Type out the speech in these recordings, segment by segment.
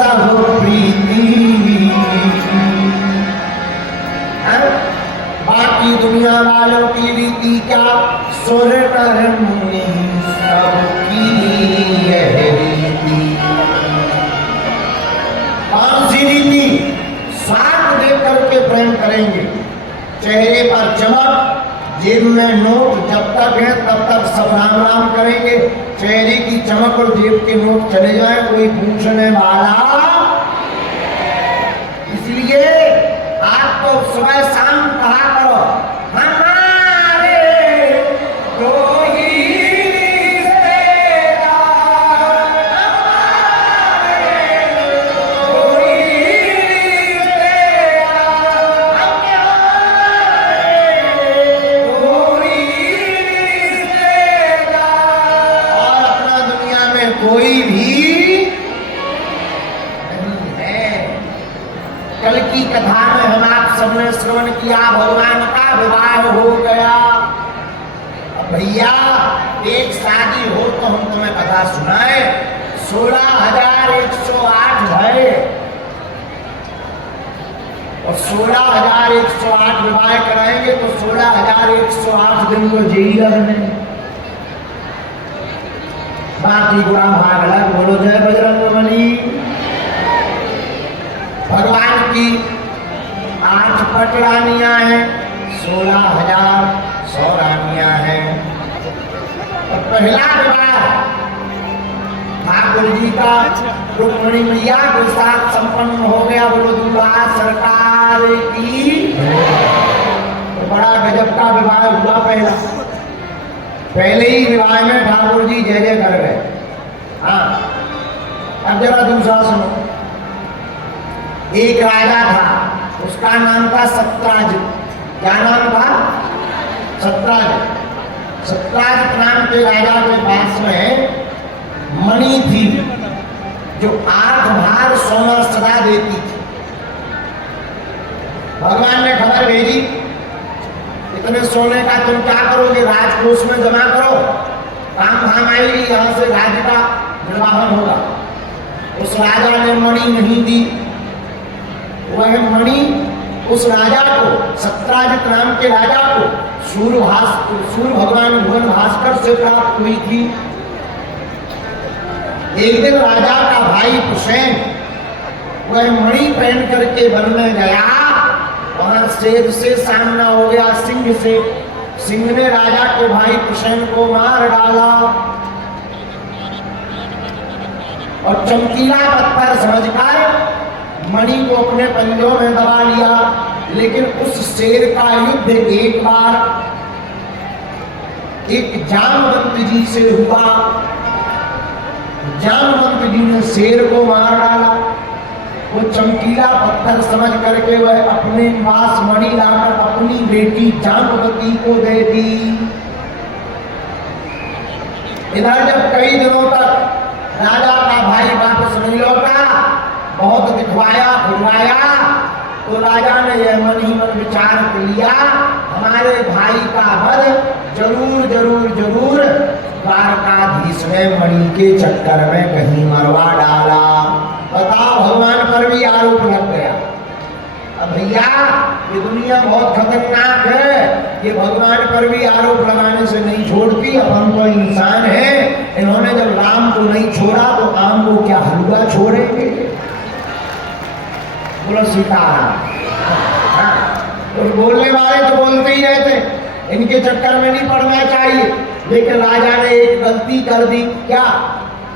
सब प्रीति। बाकी दुनिया वालों की रीति क्या, सुर नर मुनि सबकी यह रीति। कौन सी रीति? साथ देकर के प्रेम करेंगे, चेहरे पर चमक, जेब में नोट जब तक है तब तक सब राम राम करेंगे। चेहरे की चमक और जेब के नोट चले जाए कोई पूछने वाला। इसलिए आप तो सुबह शाम कहा करो, हमारे दो ही रिश्तेदार, हमारे दो ही रिश्तेदार, दो ही रिश्तेदार, और अपना दुनिया में कोई भी नहीं है। कल की कथा में हम आप सबने श्रवण किया, भगवान का विवाह हो गया। अब भैया एक शादी हो तो हम तुम्हें कथा सुनाए। 16,108 भय और 16,108 विवाह कराएंगे तो 16,108 दिन को जेल लगने। बाकी गुड़ा भागला बोलो जय बजरंगबली। भगवान की 8 पट रानियां हैं, 16,100 रानियां हैं। और पहला विवाह ठाकुर जी का रुक्मिणी मैया के साथ संपन्न हो गया। बोलो दूल्हा सरकार की। तो बड़ा गजब का विवाह हुआ। पहले ही विवाह में ठाकुर जी जय जय कर गए। हाँ, अब जरा दूसरा सुनो। एक राजा था, उसका नाम था सत्राजित। क्या नाम था? सत्राजित। सत्राजित नाम के राजा के पास में मणि थी जो 8 भार सोना सदा देती थी। भगवान ने खबर भेजी, इतने सोने का तुम क्या करोगे? राजकोष में जमा करो, काम धाम आएगी, यहां से राज्य का निर्वाहन होगा। उस राजा ने मणि नहीं दी। वह मणि उस राजा को, सत्राजित नाम के राजा को सूर्य भगवान भुवन भास्कर से प्राप्त हुई थी। एक दिन राजा का भाई हुसैन वह मणि पहन करके वन में गया। वहां शेर से सामना हो गया, सिंह से। सिंह ने राजा के भाई हुसैन को मार डाला और चमकीला पत्थर समझकर मणि को अपने पंजों में दबा लिया। लेकिन उस शेर का युद्ध एक बार एक जामवंत जी से हुआ। जामवंत जी ने शेर को मार डाला। वो चमकीला पत्थर समझ करके वह अपने पास मणि लाकर अपनी बेटी जामवती को दे दी। इधर जब कई दिनों तक राजा का भाई वापस नहीं लौटा, बहुत दिखवाया बुलवाया, तो राजा ने यह मन ही मन विचार कर लिया, हमारे भाई का वध जरूर जरूर जरूर द्वारकाधीश ने मणि के चक्कर में कहीं मरवा डाला। बताओ, भगवान पर भी आरोप लग गया। अब भैया ये दुनिया बहुत खतरनाक है, ये भगवान पर भी आरोप लगाने से नहीं छोड़ती। अब हम तो इंसान हैं, इन्होंने जब राम को नहीं छोड़ा तो आम को क्या हलवा छोड़ेंगे? बोलो सीताराम। तो बोलने वाले तो बोलते ही रहते, इनके चक्कर में नहीं पड़ना चाहिए। लेकिन राजा ने एक गलती कर दी। क्या?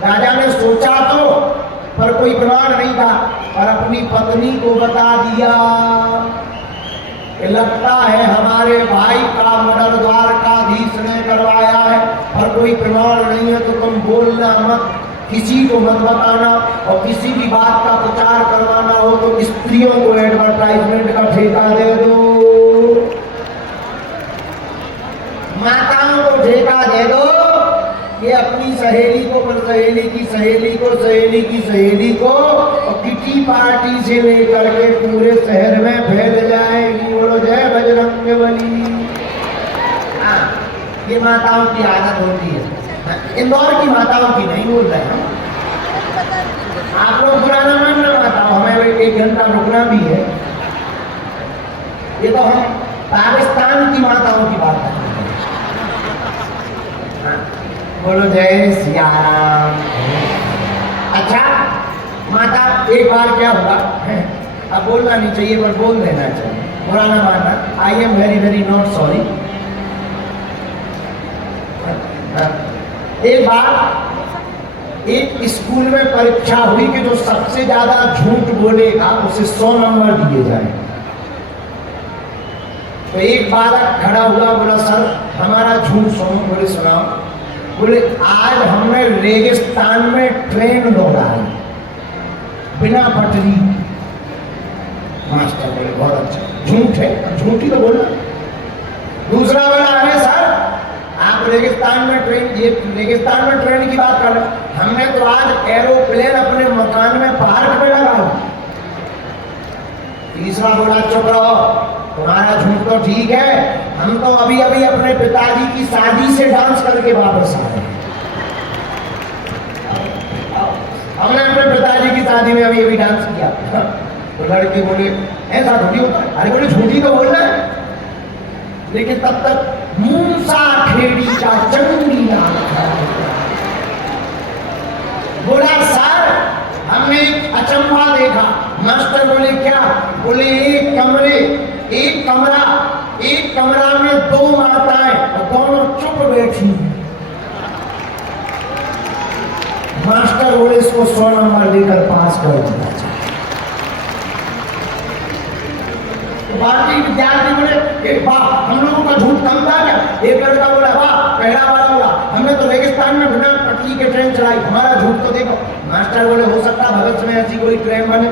राजा ने सोचा तो, पर कोई प्रमाण नहीं था, और अपनी पत्नी को बता दिया कि लगता है हमारे भाई का मर्डर द्वारकाधीश ने करवाया है, और कोई प्रमाण नहीं है तो तुम बोलना मत, किसी को मत बताना, और किसी भी बात का प्रचार करवाना हो तो स्त्रियों को एडवर्टाइजमेंट का ठेका दे दो, माताओं को ठेका दे दो। ये अपनी सहेली को, सहेली की सहेली को, सहेली की सहेली को, और किटी पार्टी से लेकर के पूरे शहर में फैल जाएगी। बोलो जय बजरंगबली। हाँ, ये माताओं की आदत होती है। इंदौर की माताओं की नहीं बोल रहे हम, आप लोग पुराना मान सियाराम। अच्छा माता, एक बार क्या हुआ, अब बोलना नहीं चाहिए पर बोल देना चाहिए, बुरा ना मानना, I am very very not sorry. एक बार एक स्कूल में परीक्षा हुई कि जो सबसे ज्यादा झूठ बोलेगा उसे 100 नंबर दिए जाए। तो एक बालक खड़ा हुआ, बोला सर हमारा झूठ सुनो। बोले सुनाओ। बोले आज हमने रेगिस्तान में ट्रेन दौड़ाई बिना पटरी। मास्टर बोले बहुत अच्छा, झूठ है, झूठ ही तो बोला। दूसरा बोला अरे सर आप रेगिस्तान में ट्रेन, ये रेगिस्तान में ट्रेन की बात कर रहे, हमने तो आज एरोप्लेन अपने मकान में पार्क में लगा। तीसरा बोला चुप रहो, तुम्हारा झूठ तो ठीक है, हम तो अभी अभी अपने पिताजी की शादी से डांस करके वापस आए। हमने अपने पिताजी की शादी में अभी अभी डांस किया। तो लड़के बोले ऐसा थोड़ी होता है। अरे बोले झूठी तो बोलना है, लेकिन तब तक मूसा खेड़ी का चंडी नाम था। बोला सर हमने अचंभा देखा। मास्टर बोले क्या? बोले एक कमरा में 2 माताएं और दोनों चुप बैठी। मास्टर बोले इसको 100 नंबर देकर पास कर दिया जाए। बाकी विद्यार्थी बोले वाह हम लोगों का झूठ कम था क्या? एक लड़का बोला वाह, पहला वाला बोला हमने तो रेगिस्तान में बिना पटरी के ट्रेन चलाई, हमारा झूठ तो देखो। मास्टर बोले हो सकता भविष्य में ऐसी कोई ट्रेन बने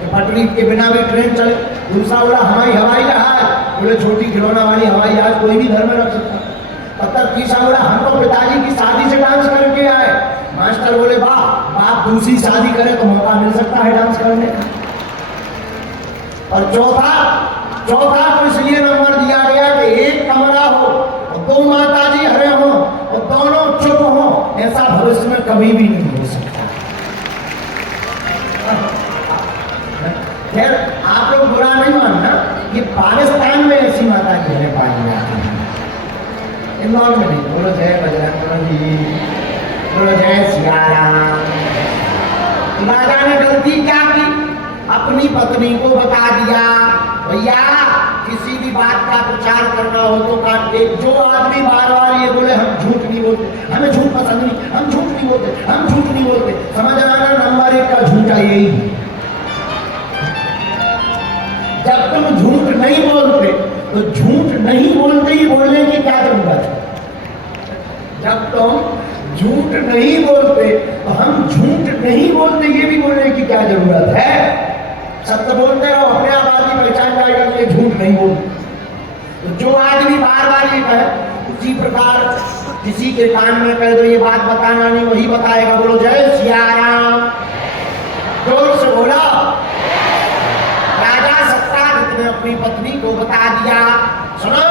तो पटरी के बिना भी ट्रेन चले। दूसरा बोला हमारी हवाई जहाज। बोले छोटी खिलौना वाली हवाई जहाज कोई भी घर में रख सकता। तब तक तीसरा बोला हम तो पिताजी की शादी से डांस करके आए। मास्टर बोले वाह, बाप दूसरी शादी करे तो मौका मिल सकता है डांस करने का। और चौथा तो इसलिए नंबर दिया गया कि एक कमरा हो और 2 माताजी हरे हो और दोनों चुप हो, ऐसा भविष्य में कभी भी नहीं हो सकता। खैर आप लोग बुरा नहीं मानना, ये पाकिस्तान में ऐसी माताजी हमें पाई जाती है, इंदौर में नहीं। बोलो जय बजरंगबली, बोलो जय सियाराम। राजा ने गलती क्या की? अपनी पत्नी को बता दिया भैया किसी भी बात का प्रचार करना हो तो काट। जो आदमी बार बार ये बोले हम झूठ नहीं बोलते, हमें झूठ पसंद नहीं, हम झूठ नहीं बोलते, हम झूठ नहीं बोलते, समझ आना नंबर 1 का झूठा यही है। जब तुम झूठ नहीं बोलते तो झूठ नहीं बोलते ही बोलने की क्या जरूरत है? जब तुम झूठ नहीं बोलते तो हम झूठ नहीं बोलते ये भी बोलने की क्या जरूरत है? सत्य बोलते रहो, अपने आप आदमी पहचान जाएगा कि झूठ नहीं बोलते। तो जो आदमी बार बार ये कहे, उसी प्रकार किसी के कान में कह दो ये बात बताना नहीं, वही बताएगा। बोलो जय सियाराम, जोर से बोला। राजा सत्ताजित ने अपनी पत्नी को बता दिया सुनो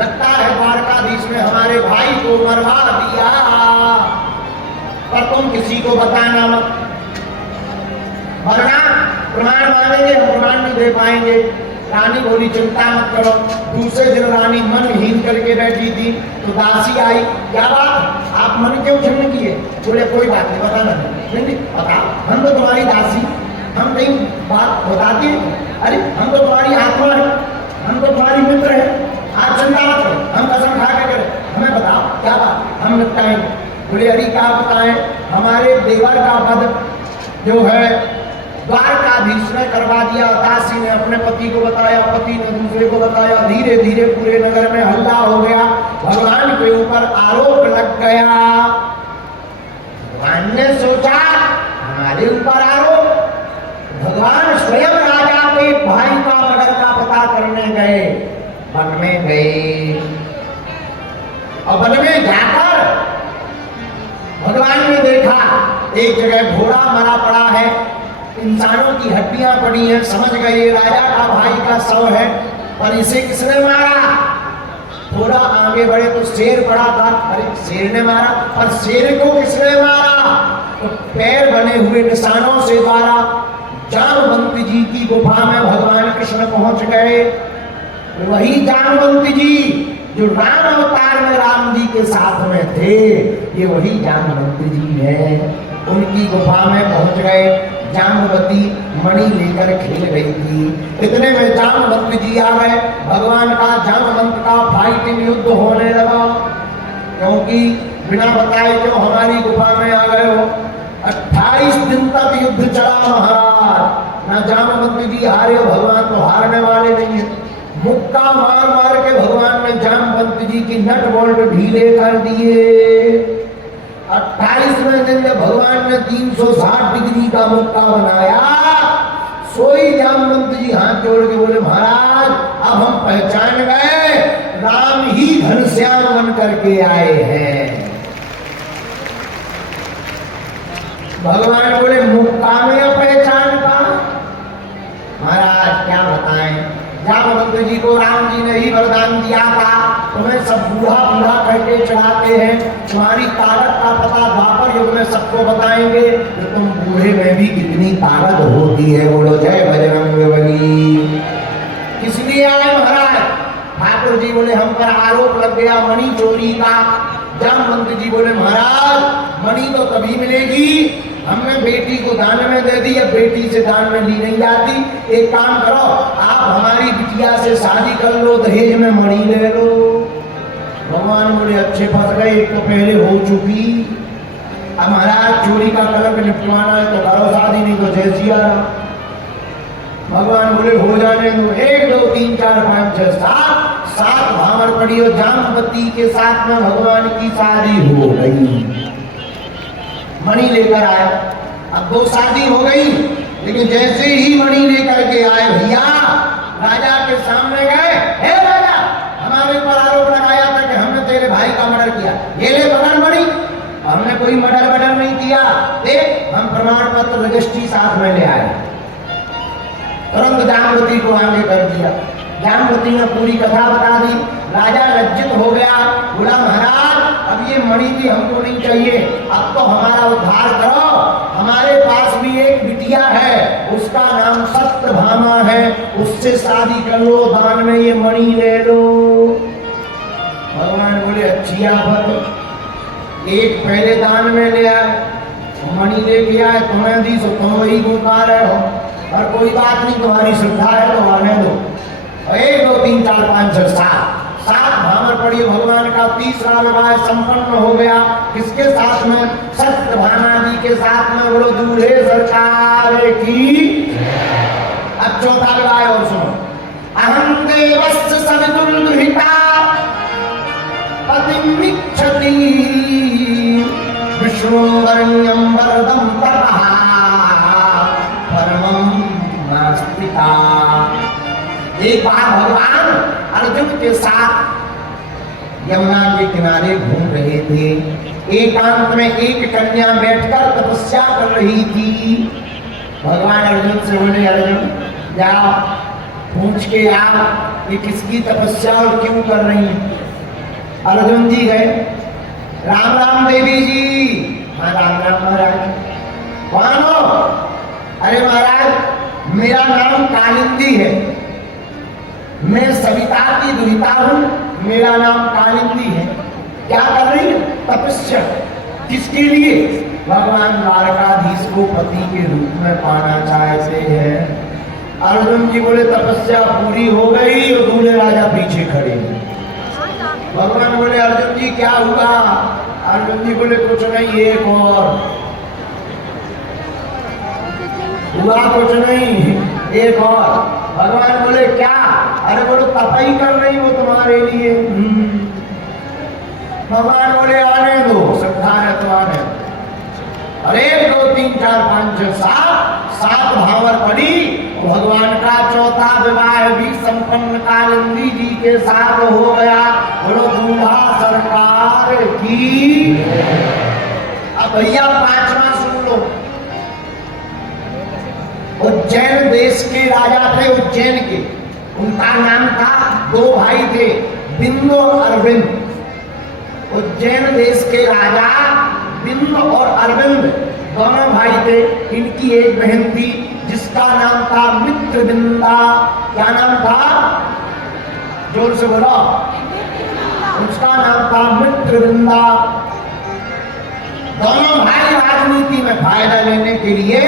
लगता है द्वारकाधीश ने हमारे भाई को मरवा दिया, पर तुम किसी को बताना मत, वरना प्रमाण मांगेंगे हम प्रमाण नहीं दे पाएंगे। रानी बोली चिंता मत करो। दूसरे दिन रानी मन हीन करके बैठी थी तो दासी आई, क्या बात आप मन क्यों खिन्न किए? बोले कोई बात नहीं, बताना नहीं। बताओ, हम तो तुम्हारी दासी, हम कहीं बात बताते हैं? अरे हम तो तुम्हारी आत्मा है, हम तो तुम्हारी मित्र है, आज चिंता मत करो, हम कसम खा के करें, हमें बताओ क्या बात, हम निपटाएंगे। बोले अरे क्या बताएं, हमारे देवर का वध जो है द्वारकाधीश ने करवा दिया। दासी ने अपने पति को बताया, पति ने दूसरे को बताया, धीरे धीरे पूरे नगर में हल्ला हो गया, भगवान के ऊपर आरोप लग गया। भगवान ने सोचा हमारे ऊपर आरोप, भगवान स्वयं राजा के भाई का मर्डर का पता करने गए, वन में गए और वन में जाकर भगवान ने देखा एक जगह घोड़ा मरा पड़ा है, इंसानों की हड्डियां पड़ी हैं। समझ गए राजा का भाई का शव है, पर इसे किसने मारा? थोड़ा आगे बढ़े तो शेर पड़ा था, अरे शेर ने मारा, पर शेर को किसने मारा? तो पैर बने हुए निशानों से मारा। जामवंत जी की गुफा में भगवान कृष्ण पहुंच गए। वही जामवंत जी जो राम अवतार में राम जी के साथ में थे, ये वही जामवंत जी हैं। उनकी गुफा में पहुंच गए। जाम्बवती मणि लेकर खेल रही थी। इतने में जामवंत जी आ गए। भगवान का जामवंत का फाइटिंग युद्ध होने लगा, क्योंकि बिना बताए क्यों हमारी गुफा में आ गए हो। 28 दिन तक युद्ध चला महाराज। ना जामवंत जी हारे, भगवान तो हारने वाले नहीं है। मुक्का मार मार के भगवान ने जामवंत जी की नट बोल्ट ढीले कर दिए। 28वें दिन में भगवान ने 360 डिग्री का मुक्का बनाया। सोई जामवंत जी हाथ जोड़ के बोले, महाराज अब हम पहचान गए, राम ही घनश्याम बन करके आए हैं। भगवान बोले, मुक्का में पहचान पा। महाराज क्या बताएं, जामवंत जी को राम जी ने ही वरदान दिया था, तुम्हें सब बूढ़ा बूढ़ा करके चढ़ाते हैं, तुम्हारी ताकत का पता द्वापर युग में सबको बताएंगे कि तुम बूढ़े में भी कितनी ताकत होती है। बोलो जय बजरंगबली। किस लिए आए महाराज? ठाकुर जी बोले, हम पर आरोप लग गया मणि चोरी का। जामवंत जी बोले, महाराज मणि तो तभी मिलेगी, हमने बेटी को दान में दे दी, अब बेटी से दान में ली नहीं जाती। एक काम करो, आप हमारी बिटिया से शादी कर लो, दहेज में मणि ले लो। भगवान बोले, अच्छे फंस गए, एक तो पहले हो चुकी, अब महाराज चोरी का कलंक निपटवाना है तो करो शादी, नहीं तो जय सिया राम। भगवान बोले, हो जाने दो। 1 2 3 4 5 6 7 भावर पड़ी और जामवती के साथ में भगवान की शादी हो गई। मणि लेकर आए। अब 2 शादी हो गई, लेकिन जैसे ही मणि लेकर के आए भैया, राजा के सामने गए। हे राजा, हमारे ऊपर आरोप लगाया था कि हमने तेरे भाई का मर्डर किया, ये ले पकड़ मणि। हमने कोई मर्डर नहीं किया, देख हम प्रमाण पत्र रजिस्ट्री साथ में ले आए। तुरंत जामवती को आगे कर दिया। जामवती ने पूरी कथा बता दी। राजा लज्जित हो गया, बोला, महाराज अब ये मणि भी हमको नहीं चाहिए, अब तो हमारा उद्धार करो। हमारे पास भी एक बिटिया है, उसका नाम सत्यभामा है, उससे शादी कर लो, दान में ये मणि ले लो। भगवान बोले, अच्छी आफत। एक पहले दान में ले आए, मणि लेके आए, तुम्हें दी सो तुम वही घुमा रहे हो, और कोई बात नहीं, तुम्हारी श्रद्धा है तो आने दो। 1 2 3 4 5 6 7 भावर पड़ी। भगवान का तीसरा विवाह संपन्न हो गया। किसके साथ में? सत्यभामा जी के साथ में। बोलो दूल्हे सरकार की। अब चौथा विवाह और सुनो। अहं देवस्य सवितुर दुहिता पतिमिच्छति विष्णुवर्ण्यं वरदं तपः परमं नास्तिका। एक बार भगवान अर्जुन के साथ यमुना के किनारे घूम रहे थे। एकांत में एक कन्या बैठकर तपस्या कर रही थी। भगवान अर्जुन से बोले, अर्जुन जाओ पूछ के आओ ये किसकी तपस्या और क्यों कर रही है। अर्जुन जी गए। राम राम देवी जी। हाँ राम राम महाराज। कौन हो? अरे महाराज मेरा नाम कालिंदी है, मैं सविता की दुहिता हूँ, मेरा नाम कालिंदी है। क्या कर रही है? तपस्या। किसके लिए? भगवान द्वारकाधीश को पति के रूप में पाना चाहते हैं। अर्जुन जी बोले, तपस्या पूरी हो गई और दूल्हे राजा पीछे खड़े हैं। भगवान बोले, अर्जुन जी क्या हुआ? अर्जुन जी बोले, कुछ नहीं, एक और हुआ, कुछ नहीं, एक और। भगवान बोले, क्या? अरे बोलो तपई कर रही वो तुम्हारे लिए। भगवान बोले, आने दो, श्रद्धा है तो आने दो। अरे 1 2 3 4 5 6 7 भावर पड़ी। भगवान का चौथा विवाह भी संपन्न कालिंदी जी के साथ हो गया। बोलो दूल्हा सरकार की। अब भैया 5वां सुन लो। उज्जैन देश के राजा थे, उज्जैन के। उनका नाम था, 2 भाई थे, बिंदु और अरविंद। उज्जैन देश के राजा बिंदु और अरविंद दोनों भाई थे। इनकी एक बहन थी जिसका नाम था मित्रविंदा। क्या नाम था? जोर से बोलो। उसका नाम था मित्रवृंदा। दोनों भाई राजनीति में फायदा लेने के लिए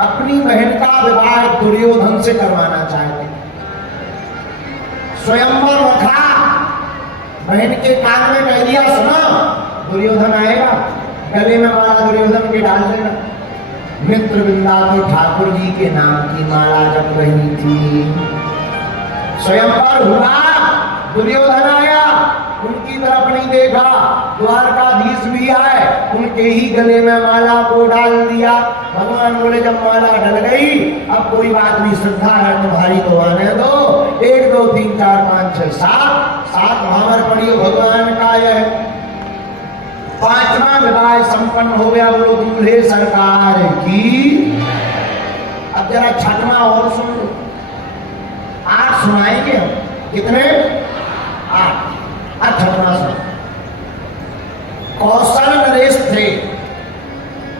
अपनी बहन का विवाह दुर्योधन से करवाना चाहते। स्वयंवर रखा, बहन के कान में कह दिया सुनो दुर्योधन आएगा, गले में माला दुर्योधन के डाल देगा। मित्रवृंदा तो ठाकुर जी के नाम की माला जप रही थी। स्वयंवर हुआ, दुर्योधन आया, उनकी तरफ नहीं देखा, द्वारकाधीश भी आए, उनके ही गले में माला को डाल दिया। भगवान बोले जब माला डल गई अब कोई बात नहीं, श्रद्धा है तुम्हारी तो आने दो। 1 2 3 4 5 6 7 भावर पड़ी भगवान का। यह 5वां विवाह संपन्न हो गया। बोलो दूल्हे सरकार की। अब जरा 6वां और सुन लो। 8 सुनाएंगे हम। कितने? 8। 8वां सुन। कौशल नरेश थे,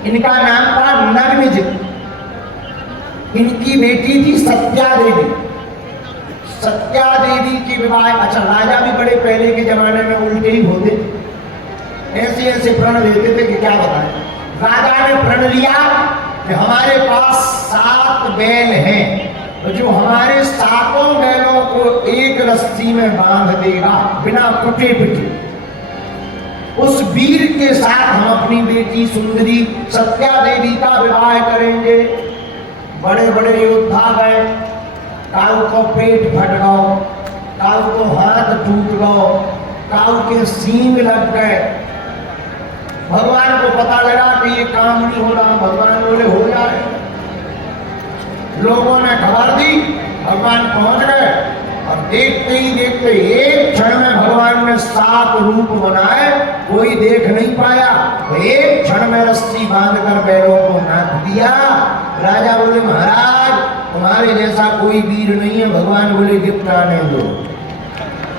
इनका नाम था नग्नज। इनकी बेटी थी सत्या देवी। सत्या देवी की विवाह, अच्छा राजा भी बड़े पहले के जमाने में उल्टे ही होते, ऐसे ऐसे प्रण लेते थे कि क्या बताएं। राजा ने प्रण लिया कि हमारे पास 7 बैल हैं, तो जो हमारे 7 बैलों को एक रस्सी में बांध देगा बिना टूटे पिटे, उस वीर के साथ हम अपनी बेटी सुंदरी सत्या देवी का विवाह करेंगे। बड़े बड़े योद्धा गए, काऊ को पेट फट गो, काऊ को हाथ टूट गो, काऊ के सींग लग गए। भगवान को पता लगा कि ये काम नहीं हो रहा। भगवान बोले हो जाए। लोगों ने खबर दी, भगवान पहुंच गए और देखते ही देखते एक क्षण में भगवान ने 7 रूप बनाए, कोई देख नहीं पाया। एक क्षण में रस्सी बांधकर बैलों को नाथ दिया। राजा बोले महाराज तुम्हारे जैसा कोई वीर नहीं है। भगवान बोले गिफ्ट आने दो।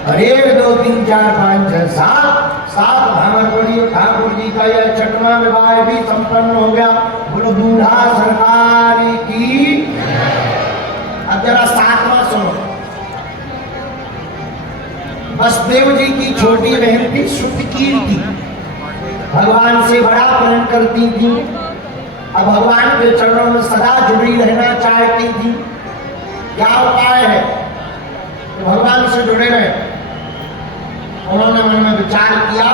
और 1 2 3 4 5 6 7 भावर पड़ी। ठाकुर जी का यह 6वां विवाह भी संपन्न हो गया। बोलो दूल्हा सरकार की। अब जरा 7वां सुनो। वसुदेव जी की छोटी बहन थी सुतकीर्ति, भगवान से बड़ा प्रेम करती थी। अब भगवान के चरणों में सदा जुड़ी रहना चाहती थी। क्या उपाय है तो भगवान से जुड़े रहे। उन्होंने मन में विचार किया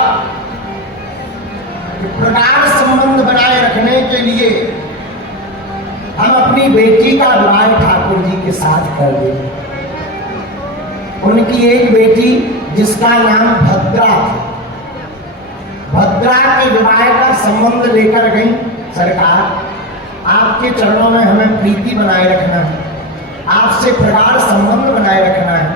कि प्रगाढ़ संबंध बनाए रखने के लिए हम अपनी बेटी का विवाह ठाकुर जी के साथ कर देंगे। उनकी एक बेटी जिसका नाम भद्रा था, भद्रा के विवाह का संबंध लेकर गई। सरकार आपके चरणों में हमें प्रीति बनाए रखना है, आपसे प्रगाढ़ संबंध बनाए रखना है।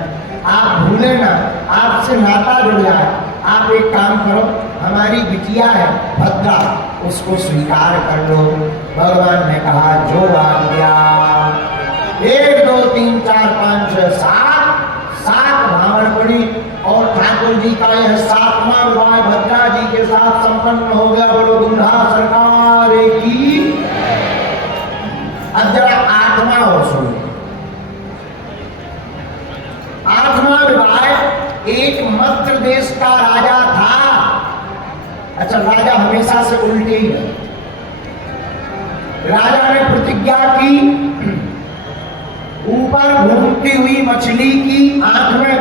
आप भूले ना, आपसे नाता जुड़ जाए। आप एक काम करो, हमारी बिटिया है भद्रा, उसको स्वीकार कर लो। भगवान ने कहा जो आज्ञा। 1 2 3 4 5 6 7 भावर पड़ी और ठाकुर जी का यह 7वां विवाह भद्रा जी के साथ संपन्न हो गया। बोलो दूल्हा सरकार की। अब जरा 8वां और सुनो। 8वां विवाह एक मध्य देश का राजा था। अच्छा राजा हमेशा से उल्टे ही है। राजा ने प्रतिज्ञा की, ऊपर घूमती हुई मछली की आंख में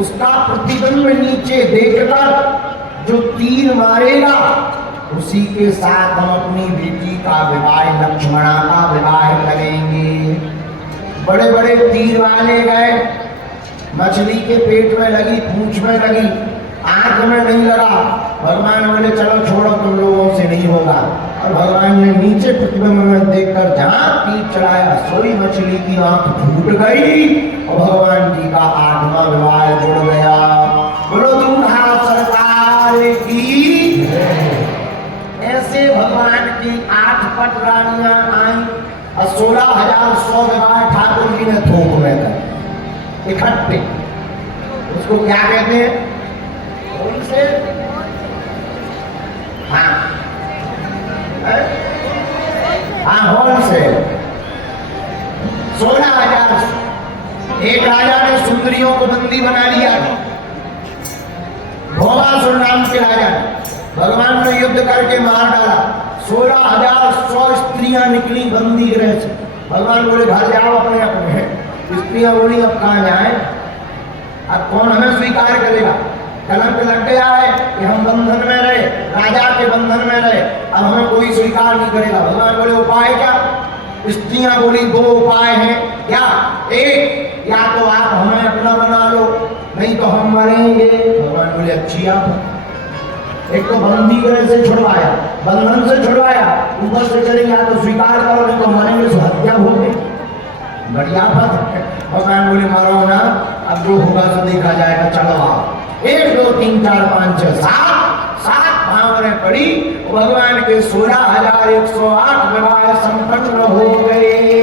उसका प्रतिबिंब नीचे देखकर जो तीर मारेगा उसी के साथ हम अपनी बेटी का विवाह, लक्ष्मणा का विवाह करेंगे। बड़े बड़े तीर वाले गए, मछली के पेट में लगी, पूंछ में लगी, आंख में नहीं लगा। भगवान बोले चलो छोड़ो, तुम लोगों से नहीं होगा। और भगवान ने नीचे प्रतिबिंब में देखकर जहां तीर चलाया सोई मछली की आंख फूट गई और भगवान जी का 8वां विवाह जुड़ गया। बोलो दूल्हा सरकार की। ऐसे भगवान की 8 पट रानियां आई और 16,100 विवाह ठाकुर जी ने थोक में कर इकट्ठे। उसको क्या कहते हैं? उनसे हॉल से 16,000। एक राजा ने सुंदरियों को बंदी बना लिया, भोग राजा ने, भगवान ने युद्ध करके मार डाला। 16,100 स्त्रियां निकली बंदी गृह से। भगवान बोले घर जाओ अपने अपने। स्त्रियां बोली अब कहाँ जाए, अब कौन हमें स्वीकार करेगा, कलंक लग गया है कि हम बंधन में रहे, राजा के बंधन में रहे, अब हमें कोई स्वीकार नहीं करेगा। भगवान बोले उपाय क्या? स्त्रियां बोली 2 उपाय हैं। क्या? एक, या तो आप हमें अपना बना लो, नहीं तो हम मरेंगे। भगवान बोले अच्छी आप। एक तो बंदी गृह से छुड़वाया, बंधन से छुड़वाया, ऊपर से चले या तो स्वीकार करो, नहीं तो मरेंगे, तो हत्या होगी। बढ़िया बात है। भगवान बोले मारो ना, अब जो होगा सो देखा जाएगा, चलो आओ। 1 2 3 4 5 6 7 भावरें पड़ी। भगवान के 16,108 विवाह संपन्न हो गए।